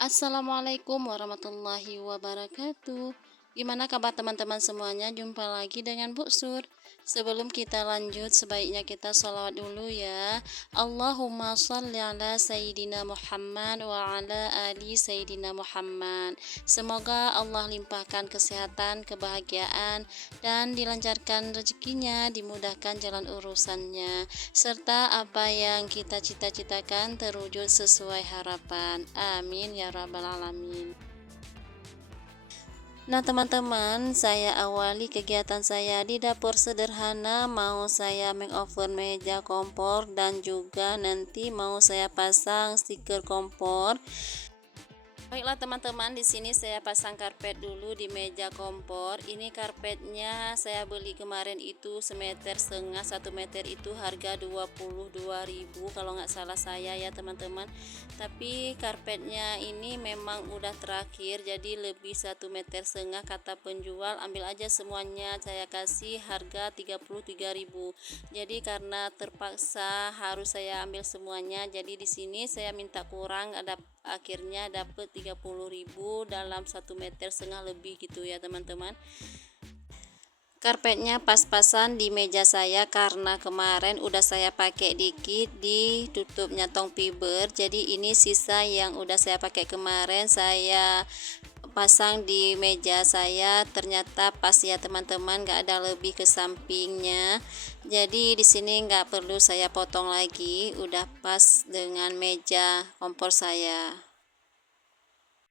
Assalamualaikum warahmatullahi wabarakatuh. Gimana kabar teman-teman semuanya? Jumpa lagi dengan Bu Sur. Sebelum kita lanjut, sebaiknya kita sholawat dulu ya. Allahumma sholli ala Sayyidina Muhammad wa ala ali Sayyidina Muhammad. Semoga Allah limpahkan kesehatan, kebahagiaan, dan dilancarkan rezekinya, dimudahkan jalan urusannya, serta apa yang kita cita-citakan terwujud sesuai harapan. Amin ya rabbal alamin. Nah, teman-teman, saya awali kegiatan saya di dapur sederhana. Mau saya makeover meja kompor dan juga nanti mau saya pasang stiker kompor. Baiklah teman-teman, di sini saya pasang karpet dulu di meja kompor. Ini karpetnya saya beli kemarin itu semeter setengah, 1 meter itu harga 22.000 kalau nggak salah saya ya teman-teman. Tapi karpetnya ini memang udah terakhir, jadi lebih 1 meter setengah kata penjual. Ambil aja semuanya, saya kasih harga 33.000. Jadi karena terpaksa harus saya ambil semuanya, jadi di sini saya minta kurang, akhirnya dapat 30.000 dalam 1 meter setengah lebih gitu ya teman-teman. Karpetnya pas-pasan di meja saya karena kemarin udah saya pakai dikit, ditutupnya tong fiber. Jadi ini sisa yang udah saya pakai kemarin, saya pasang di meja saya, ternyata pas ya teman-teman, nggak ada lebih ke sampingnya. Jadi di sini nggak perlu saya potong lagi, udah pas dengan meja kompor saya.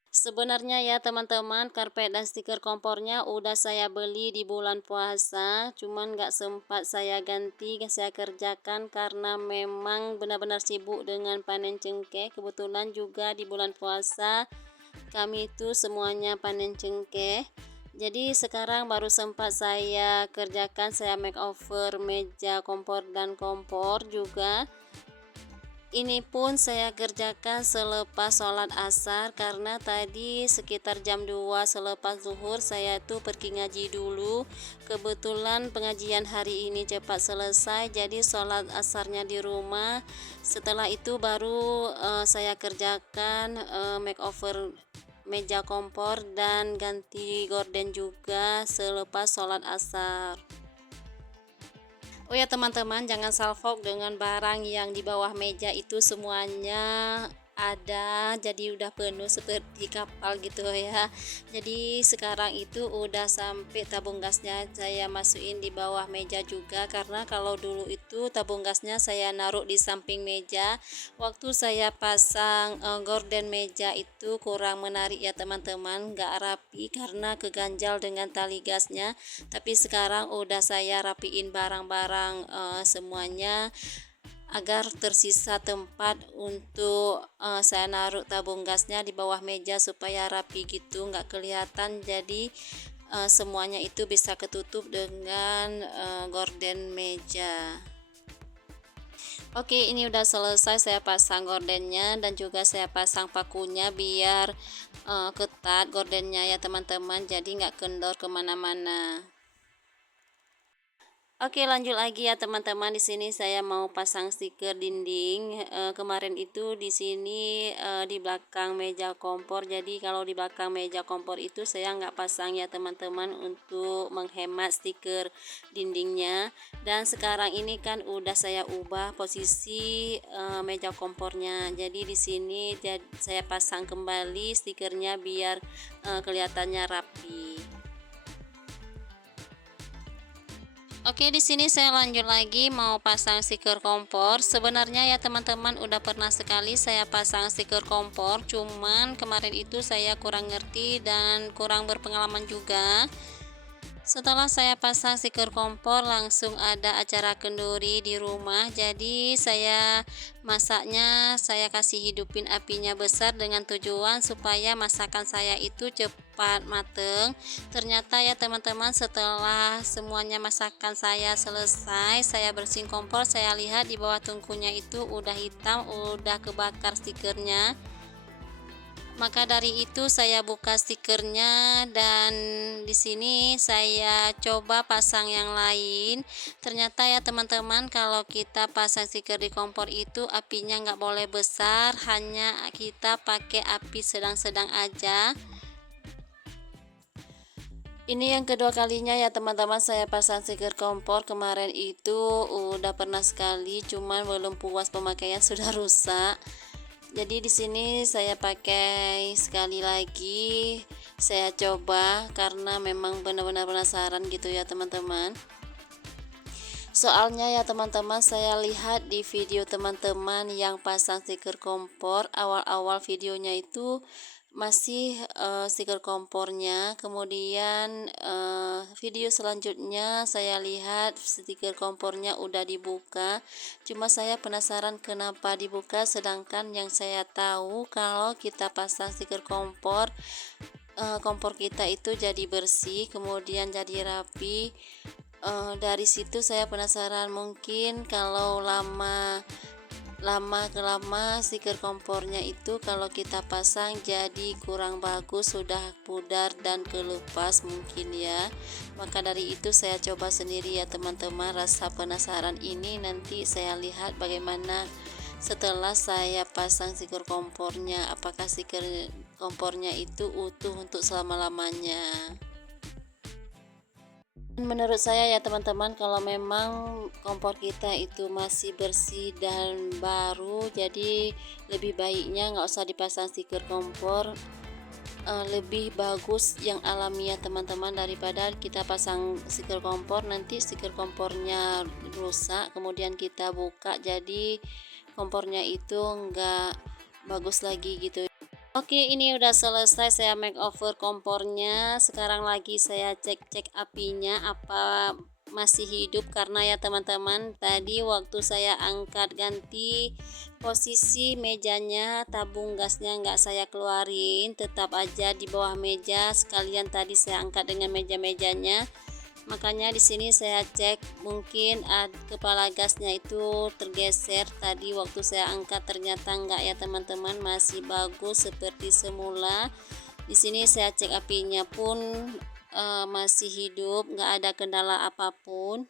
Sebenarnya ya teman-teman, karpet dan stiker kompornya udah saya beli di bulan puasa, cuman nggak sempat saya ganti, saya kerjakan karena memang benar-benar sibuk dengan panen cengkeh. Kebetulan juga di bulan puasa kami itu semuanya panen cengkeh. Jadi sekarang baru sempat saya kerjakan, saya makeover meja kompor dan kompor juga. Ini pun saya kerjakan selepas sholat asar karena tadi sekitar jam 2 selepas zuhur saya tuh pergi ngaji dulu. Kebetulan pengajian hari ini cepat selesai, jadi sholat asarnya di rumah. Setelah itu baru saya kerjakan makeover meja kompor dan ganti gorden juga selepas sholat asar. Oh ya teman-teman, jangan salfok dengan barang yang di bawah meja itu semuanya ada, jadi udah penuh seperti kapal gitu ya. Jadi sekarang itu udah sampai tabung gasnya saya masukin di bawah meja juga, karena kalau dulu itu tabung gasnya saya naruh di samping meja. Waktu saya pasang gorden meja itu kurang menarik ya teman-teman, nggak rapi karena keganjal dengan tali gasnya. Tapi sekarang udah saya rapiin barang-barang semuanya agar tersisa tempat untuk saya naruh tabung gasnya di bawah meja supaya rapi gitu, nggak kelihatan. Jadi semuanya itu bisa ketutup dengan gorden meja. Oke, ini udah selesai, saya pasang gordennya dan juga saya pasang pakunya biar ketat gordennya ya teman-teman, jadi nggak kendor kemana-mana. Oke, lanjut lagi ya teman-teman. Di sini saya mau pasang stiker dinding. Kemarin itu di sini di belakang meja kompor. Jadi kalau di belakang meja kompor itu saya nggak pasang ya teman-teman untuk menghemat stiker dindingnya. Dan sekarang ini kan udah saya ubah posisi meja kompornya. Jadi di sini saya pasang kembali stikernya biar kelihatannya rapi. Oke, di sini saya lanjut lagi mau pasang stiker kompor. Sebenarnya ya teman-teman udah pernah sekali saya pasang stiker kompor, cuman kemarin itu saya kurang ngerti dan kurang berpengalaman juga. Setelah saya pasang stiker kompor, langsung ada acara kenduri di rumah. Jadi saya masaknya, saya kasih hidupin apinya besar dengan tujuan supaya masakan saya itu cepat mateng. Ternyata ya teman-teman, setelah semuanya masakan saya selesai, saya bersihin kompor, saya lihat di bawah tungkunya itu udah hitam, udah kebakar stikernya. Maka dari itu saya buka stikernya dan di sini saya coba pasang yang lain. Ternyata ya teman-teman, kalau kita pasang stiker di kompor itu apinya nggak boleh besar, hanya kita pakai api sedang-sedang aja. Ini yang kedua kalinya ya teman-teman saya pasang stiker kompor. Kemarin itu udah pernah sekali, cuman belum puas pemakaian sudah rusak. Jadi di sini saya pakai sekali lagi, saya coba karena memang benar-benar penasaran gitu ya teman-teman. Soalnya ya teman-teman, saya lihat di video teman-teman yang pasang stiker kompor, awal-awal videonya itu masih stiker kompornya, kemudian video selanjutnya saya lihat stiker kompornya udah dibuka. Cuma saya penasaran kenapa dibuka, sedangkan yang saya tahu kalau kita pasang stiker kompor, kompor kita itu jadi bersih, kemudian jadi rapi. Dari situ saya penasaran, mungkin kalau lama stiker kompornya itu kalau kita pasang jadi kurang bagus, sudah pudar dan kelupas mungkin ya. Maka dari itu saya coba sendiri ya teman-teman. Rasa penasaran ini nanti saya lihat bagaimana setelah saya pasang stiker kompornya, apakah stiker kompornya itu utuh untuk selama-lamanya. Menurut saya ya teman-teman, kalau memang kompor kita itu masih bersih dan baru, jadi lebih baiknya nggak usah dipasang stiker kompor. Lebih bagus yang alami ya teman-teman, daripada kita pasang stiker kompor nanti stiker kompornya rusak, kemudian kita buka jadi kompornya itu nggak bagus lagi gitu. Oke, ini udah selesai saya makeover kompornya. Sekarang lagi saya cek-cek apinya apa masih hidup, karena ya teman-teman, tadi waktu saya angkat ganti posisi mejanya, tabung gasnya nggak saya keluarin, tetap aja di bawah meja. Sekalian tadi saya angkat dengan meja-mejanya. Makanya di sini saya cek, mungkin kepala gasnya itu tergeser tadi waktu saya angkat, ternyata enggak ya teman-teman, masih bagus seperti semula. Di sini saya cek apinya pun masih hidup, enggak ada kendala apapun.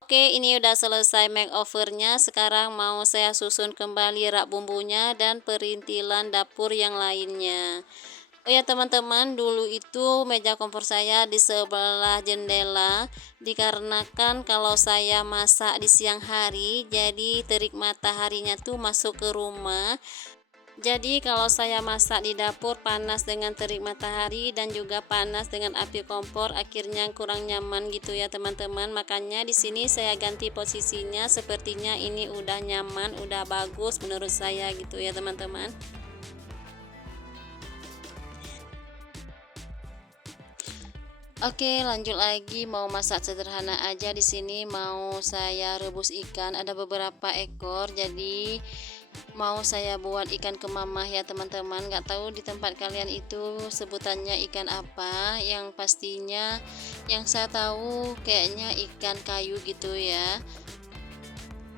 Oke, ini udah selesai makeovernya. Sekarang mau saya susun kembali rak bumbunya dan perintilan dapur yang lainnya. Oh ya teman-teman, dulu itu meja kompor saya di sebelah jendela, dikarenakan kalau saya masak di siang hari, jadi terik mataharinya tuh masuk ke rumah. Jadi kalau saya masak di dapur panas dengan terik matahari dan juga panas dengan api kompor, akhirnya kurang nyaman gitu ya teman-teman. Makanya di sini saya ganti posisinya, sepertinya ini udah nyaman, udah bagus menurut saya gitu ya teman-teman. Oke, lanjut lagi, mau masak sederhana aja. Di sini mau saya rebus ikan, ada beberapa ekor, jadi mau saya buat ikan kemamah ya teman-teman. Nggak tahu di tempat kalian itu sebutannya ikan apa, yang pastinya yang saya tahu kayaknya ikan kayu gitu ya.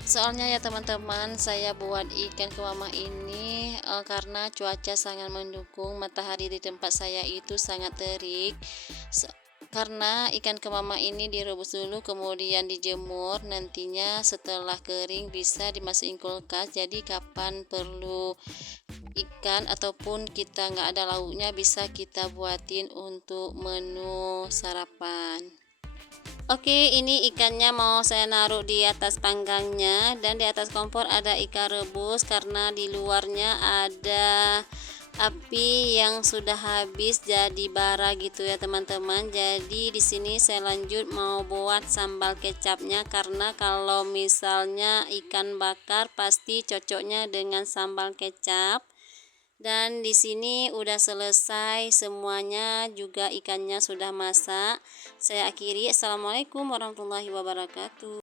Soalnya ya teman-teman, saya buat ikan kemamah ini karena cuaca sangat mendukung, matahari di tempat saya itu sangat terik. Karena ikan kemamah ini direbus dulu kemudian dijemur, nantinya setelah kering bisa dimasukin kulkas, jadi kapan perlu ikan ataupun kita nggak ada lauknya bisa kita buatin untuk menu sarapan. Oke, ini ikannya mau saya naruh di atas panggangnya, dan di atas kompor ada ikan rebus karena di luarnya ada api yang sudah habis jadi bara gitu ya teman-teman. Jadi di sini saya lanjut mau buat sambal kecapnya, karena kalau misalnya ikan bakar pasti cocoknya dengan sambal kecap. Dan di sini udah selesai semuanya, juga ikannya sudah masak. Saya akhiri. Assalamualaikum warahmatullahi wabarakatuh.